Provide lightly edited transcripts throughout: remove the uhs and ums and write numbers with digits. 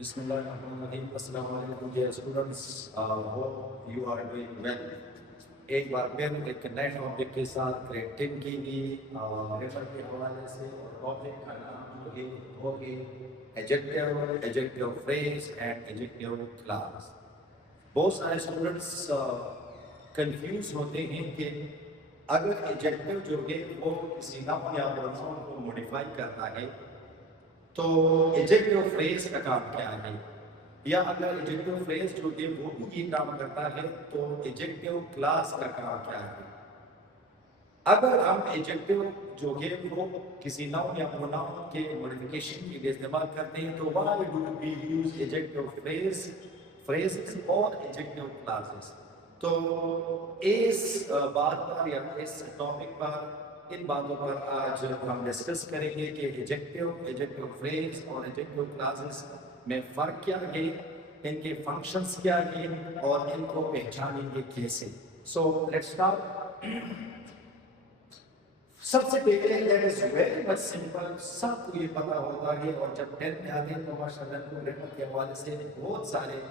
बिस्मिल्लाहिर्रहमानिर्रहीम। अस्सलाम वालेकुम dear students, hope you are doing well. एक बार फिर एक नए टॉपिक के साथ ग्रेड 10 की भी पेपर के हवाले से, और टॉपिक का नाम जो है वो है adjective, adjective phrase and adjective class. बहुत सारे स्टूडेंट्स कंफ्यूज होते हैं कि अगर एडजेक्टिव जो है वो किसी नाउन या प्रोनाउन को मॉडिफाई करता है तो एडजेक्टिव फ्रेज का काम क्या है, या अगर एडजेक्टिव फ्रेज जो है वो भी ये काम करता है तो एडजेक्टिव क्लास का काम क्या है। अगर हम एडजेक्टिव जो है वो किसी नाउन या प्रोनाउन के मॉडिफिकेशन के लिए इस्तेमाल करते हैं तो why do we use adjective phrases और एडजेक्टिव क्लासेस। तो इस बात पर या इस टॉपिक पर, इन बातों पर आज हम डिस्कस करेंगे कि एडजेक्टिव फ्रेज और एडजेक्टिव क्लासेस में फ़र्क क्या है, इनके फंक्शंस क्या हैं और इनको पहचानेंगे कैसे। So let's start. सबसे पहले that is very much simple, सबको ये पता होता है, और जब 10 में आते हैं तो माशाल्लाह ग्रामर के हवाले से बहुत सारे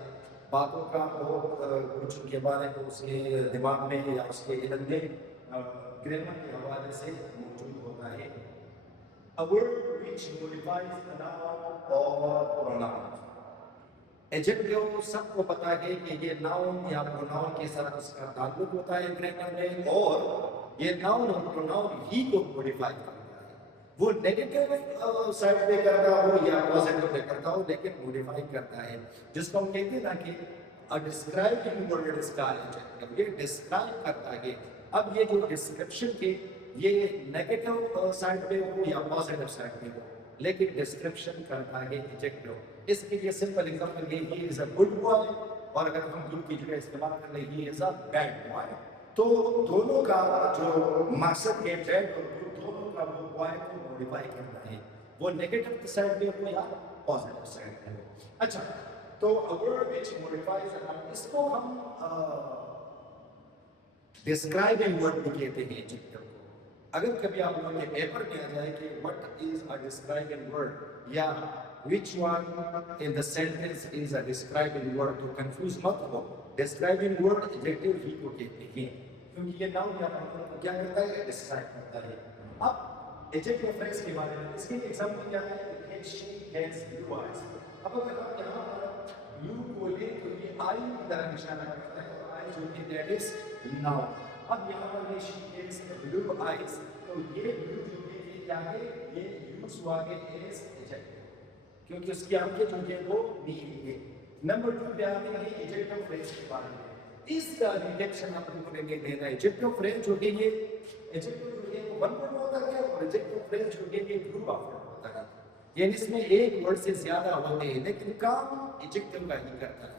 बातों का वो कुछ के बारे में उसके दिमाग में या उसके इल्म में ग्रामर के हवाले से मौजूद होता है। A word which modifies a noun or pronoun। Adjective सबको पता है कि ये नाउन या प्रोनाउन के साथ उसका ताल्लुक होता है ग्रामर में, और ये नाउन और प्रोनाउन ही को मॉडिफाई करता है। वो नेगेटिव साइड पे करता हो या पॉजिटिव पे करता हो, लेकिन मॉडिफाई करता है। जिसको हम कहते हैं ना कि डिस्क्राइबिंग वर्ड इसका एडजेक्टिव, ये डिस्क्राइब करता है। अब ये जो डिस्क्रिप्शन के ये नेगेटिव साइड पे हो या पॉजिटिव साइड पे हो, लेकिन डिस्क्रिप्शन करता है एडजेक्टिव। इसके लिए सिंपल एग्जांपल ये, he is a good boy, और अगर हम गुड की जगह इस्तेमाल कर ले he is a bad boy, तो दोनों का जो मकसद है बैड और गुड, दोनों का वो बॉय को मॉडिफाई करना है, वो नेगेटिव साइड पे हो या पॉजिटिव साइड पे हो। अच्छा, तो अ वर्ड व्हिच मॉडिफाइज, इसको हम डिस्क्राइबिंग वर्ड भी कहते हैं एडजेक्टिव को। अगर कभी आप लोगों के पेपर में आ जाए कि what is a describing word या which one in the sentence is a describing word, तो कंफ्यूज मत हो। डिस्क्राइबिंग वर्ड एडजेक्टिव ही को कहते हैं, क्योंकि ये नाउन या प्रोनाउन को क्या करता है, डिस्क्राइब करता है। अब एडजेक्टिव फ्रेज के बारे में, इसके एग्जांपल क्या है, she has blue eyes। अब अगर हम यहाँ पर ब्लू को ले तो ये आई की तरफ निशाना करता है, और आई जो कि दैट इज नाउन। अब यहाँ पर ये she has blue eyes, तो ये ब्लू जो है ये क्या है, ये यूज हुआ है एज एडजेक्टिव, क्योंकि उसकी आंखें जो है वो नीली है। नंबर 2 पे आते हैं एडजेक्टिव फ्रेज के बारे में। इसका डिटेक्शन आप लोगों ने देना है। एडजेक्टिव फ्रेज जो है ये, एडजेक्टिव जो है वो वन वर्ड होता है, और एडजेक्टिव फ्रेज जो है ये ग्रुप ऑफ वर्ड होता है, यानी इसमें एक वर्ड से ज्यादा होते हैं, लेकिन काम एडजेक्टिव का ही करता है।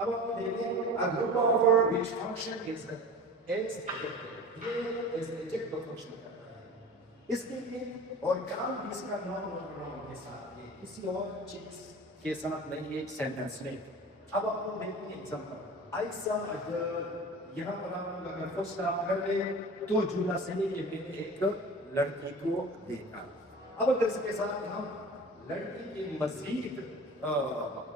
अब आप देखते हैं a group of word which function is as adjective, ये एज एडजेक्टिव फंक्शन करता है। इसके लिए और काम भी इसका नाउन और प्रोनाउन के साथ है, किसी और चीज के साथ नहीं, एक सेंटेंस में। अब आप लोग देखते हैं example, I saw a girl. यहाँ पर आप लोग अगर फर्स्ट आप कर ले तो जुमला सही है कि मैंने एक लड़की को देखा। अब अगर इसके साथ हम लड़की की मजीद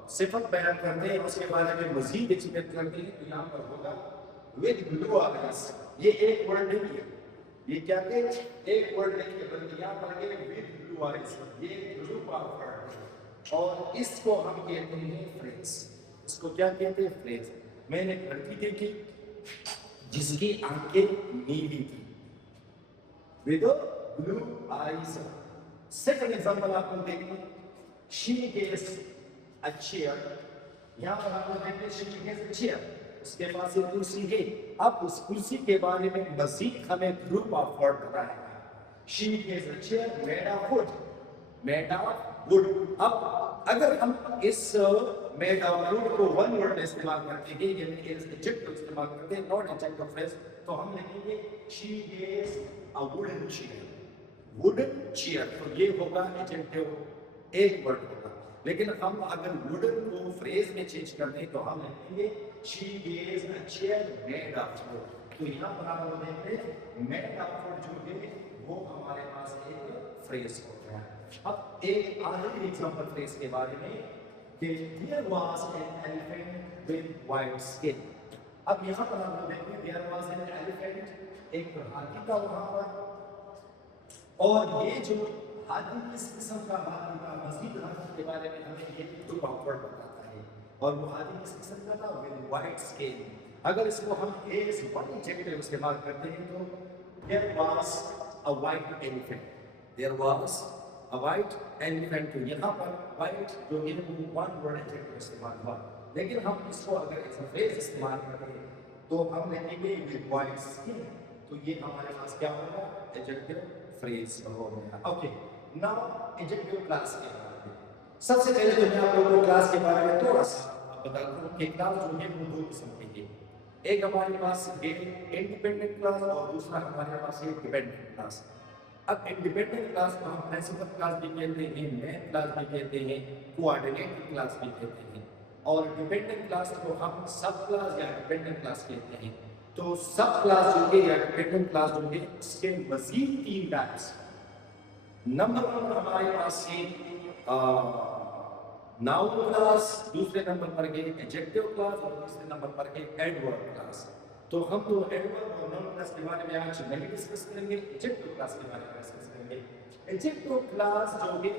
सिफत बयान करते हैं, उसके बारे में मजीद एक्सप्लेन करते हैं, तो यहाँ पर होगा विद ब्लू आईज। ये एक वर्ड नहीं है, ये क्या है, एक वर्ड नहीं है, बल्कि यहाँ पर है विद ब्लू आईज, ये ग्रुप ऑफ वर्ड है, और इसको हम कहते हैं फ्रेज। इसको क्या कहते हैं, फ्रेज। मैंने एक लड़की देखी जिसकी आंखें नीली थी, with blue eyes. Second example आप लोग देखिए, शी इज अ चेयर। यहाँ पर आप लोग देखते हैं शी इज अ चेयर, उसके पास एक कुर्सी है। अब उस कुर्सी के बारे में मजीद हमें ग्रुप ऑफ वर्ड बताएगा। She is a chair made of would, made of would. अब अगर हम इस मेड ऑफ वुड को वन वर्ड में इस्तेमाल करते हैं, यानी एज एडजेक्टिव इस्तेमाल करते हैं, नॉट एडजेक्टिव फ्रेज, तो हम लिखेंगे she is a wooden chair, wooden chair, तो ये होगा एडजेक्टिव, एक वर्ड होगा। लेकिन हम अगर वुडन को फ्रेज में चेंज करते हैं तो हम लिखेंगे she is a chair made of would. तो यहाँ पर आप लोग देखते हैं मेड ऑफ वुड जो है वो हमारे पास एक फ्रेज हो गया। अब एक आखिरी एग्जांपल फ्रेज के बारे में, कि there was an elephant with white skin. अब यहाँ पर हम लोग देखेंगे there was an elephant, एक हाथी था वहाँ पर, और ये जो हाथी किस किस्म का हाथी था, मजीद हाथी के बारे में हमें ये जो वर्ड बताता है, और वो हाथी किस किस्म का था, with white skin. अगर इसको हम as one adjective इस्तेमाल करते हैं तो there was a white elephant. There was a white elephant. तो यहाँ पर white जो है वो one word adjective इस्तेमाल हुआ, लेकिन हम इसको अगर एज अ फ्रेज इस्तेमाल करें तो हम लिखेंगे with white skin. तो ये हमारे पास क्या होगा, एडजेक्टिव फ्रेज होगा. ओके, नाउ एडजेक्टिव क्लास के बारे में सबसे पहले तो मैं आप लोगों को क्लास के बारे में थोड़ा सा बता दूं कि क्लास जो है वो दो किस्म की है. एक हमारे पास है इंडिपेंडेंट क्लास और दूसरा हमारे पास है डिपेंडेंट क्लास. अब इंडिपेंडेंट क्लास को हम प्रिंसिपल क्लास भी कहते हैं, मेन क्लास भी कहते हैं, कोऑर्डिनेट क्लास भी कहते हैं, और डिपेंडेंट क्लास को हम सब क्लास या डिपेंडेंट क्लास कहते हैं. तो सब क्लास जो है या डिपेंडेंट क्लास जो है इसके मजीद तीन टाइप्स. नंबर वन हमारे पास है नाउन क्लास, दूसरे नंबर पर है एडजेक्टिव क्लास, और तीसरे नंबर पर है एडवर्ब क्लास. तो हम तो एडवर्ब और नाउन क्लास के बारे में आज नहीं डिस्कस करेंगे, एडजेक्टिव क्लास के बारे में डिस्कस करेंगे. एडजेक्टिव क्लास जो है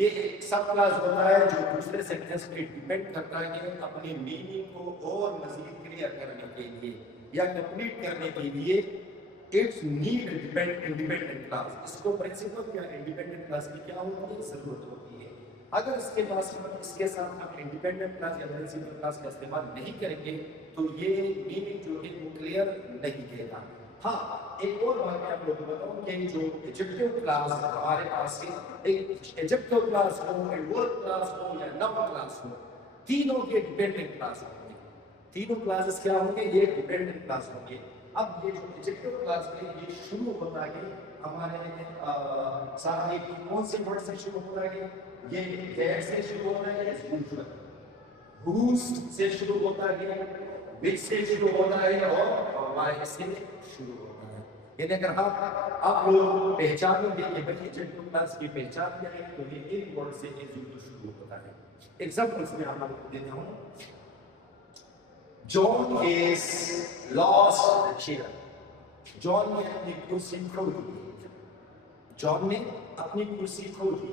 ये एक सब क्लास होता है जो दूसरे सेंटेंस पे डिपेंड करता है अपने मीनिंग को और मजीद क्लियर करने के लिए या कंप्लीट करने के लिए. It's need independent class. इसको प्रिंसिपल या इंडिपेंडेंट क्लास की क्या होती है, जरूरत होती है. अगर इसके पास इसके साथ हम इंडिपेंडेंट क्लास या प्रिंसिपल क्लास का इस्तेमाल नहीं करेंगे तो ये मीनिंग जो है वो क्लियर नहीं देगा. हाँ, एक और बात मैं आप लोगों को बताऊं कि जो एडजेक्टिव क्लास हमारे पास है, एक एडजेक्टिव क्लास हो, एडवर्ब क्लास हो या नाउन क्लास हो, तीनों के डिपेंडेंट क्लास होंगे. तीनों क्लासेस क्या होंगे, ये डिपेंडेंट क्लास होंगे. अब ये जो एडजेक्टिव क्लास है ये शुरू होता है हमारे सामने कौन से वर्ड से शुरू होता है, ये दैट से शुरू होता है, यूजुअल whose से शुरू होता है, which से शुरू होता है और why से शुरू होता है. यानी अगर आप लोग पहचानेंगे कि भाई एडजेक्टिव क्लास की पहचान क्या है तो ये इन वर्ड से यूजुअल शुरू होता है. एग्जांपल्स में हम आपको देता हूं. John is lost the chair. John ने अपनी कुर्सी खो दी. John ने अपनी कुर्सी खो दी.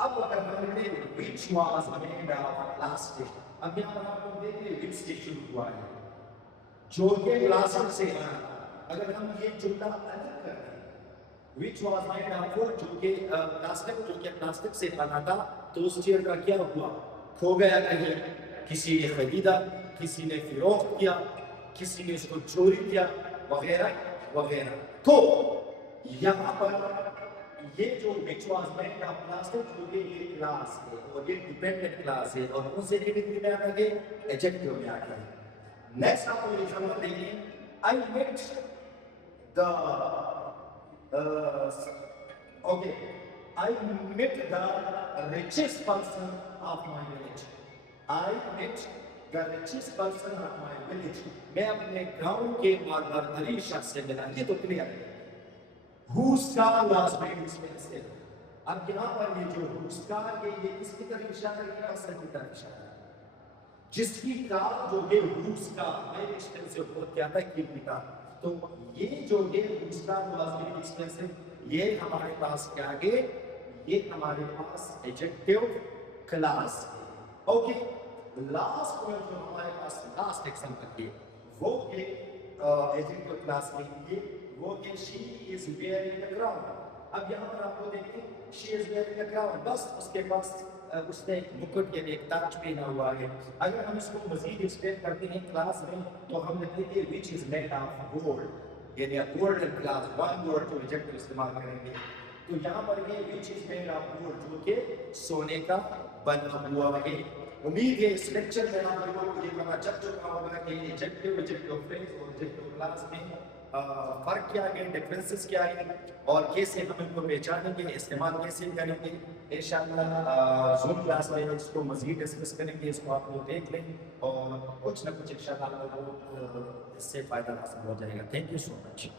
अब अगर हम देखते हैं which was made of plastic. अब यहाँ पर आपको देखते हैं which से शुरू हुआ है, जो के प्लास्टिक से बना. अगर हम ये जुमला अलग कर दें which was made of wood, जो के प्लास्टिक से बना था, तो उस चेयर का क्या हुआ, खो गया कहीं, किसी ने खरीदा, किसी ने फिरोख्त किया, किसी ने इसको चोरी किया, वगैरह वगैरह. तो यहाँ पर ये जो which was made of plastic जो कि ये क्लास है और ये डिपेंडेंट क्लास है और उनसे डिपेंडेंट में आता है एडजेक्टिव में आता है. नेक्स्ट आप लोग एग्जांपल देखिए. I met the okay I met the richest person of my village. I met the richest person of my village. मैं अपने गांव के मालदार शख्स से मिला. ये तो क्लियर है. Whose car was very expensive. अब यहाँ पर ये जो whose car है ये किसकी तरफ इशारा है, पर्सन की तरफ इशारा है. जिसकी कार जो है whose car very expensive बहुत क्या था, कीमती कार. तो ये जो है whose car was very expensive, ये हमारे पास क्या है, ये हमारे पास एडजेक्टिव क्लास है. ओके, लास्ट पॉइंट जो हमारे पास लास्ट एग्जांपल है वो है एडजेक्टिव क्लास में ये वो कि she is wearing a crown. अब यहाँ पर आपको देखिए she is wearing a crown, बस उसके पास उसने एक मुकुट यानी एक ताज पहना हुआ है. अगर हम इसको मजीद एक्सप्लेन करते हैं क्लास में तो हम लिखते हैं which is made of gold, यानी गोल्डन क्लास. वन वर्ड जो एडजेक्टिव इस्तेमाल करेंगे तो यहाँ पर ये which is made of gold जो कि सोने का बना हुआ है. उम्मीद है इस लेक्चर में आप लोगों को ये पता चल चुका होगा कि एडजेक्टिव फ्रेज और एडजेक्टिव क्लास में फर्क क्या है, डिफरेंसेस क्या है और कैसे हम इनको पहचानेंगे, इस्तेमाल कैसे करेंगे. इंशाअल्लाह ज़ूम क्लास में इसको मज़ीद डिस्कस करेंगे. इसको आप लोग देख लें और कुछ ना कुछ इंशाअल्लाह आप लोगों को इससे फ़ायदा हासिल हो जाएगा. Thank you so much.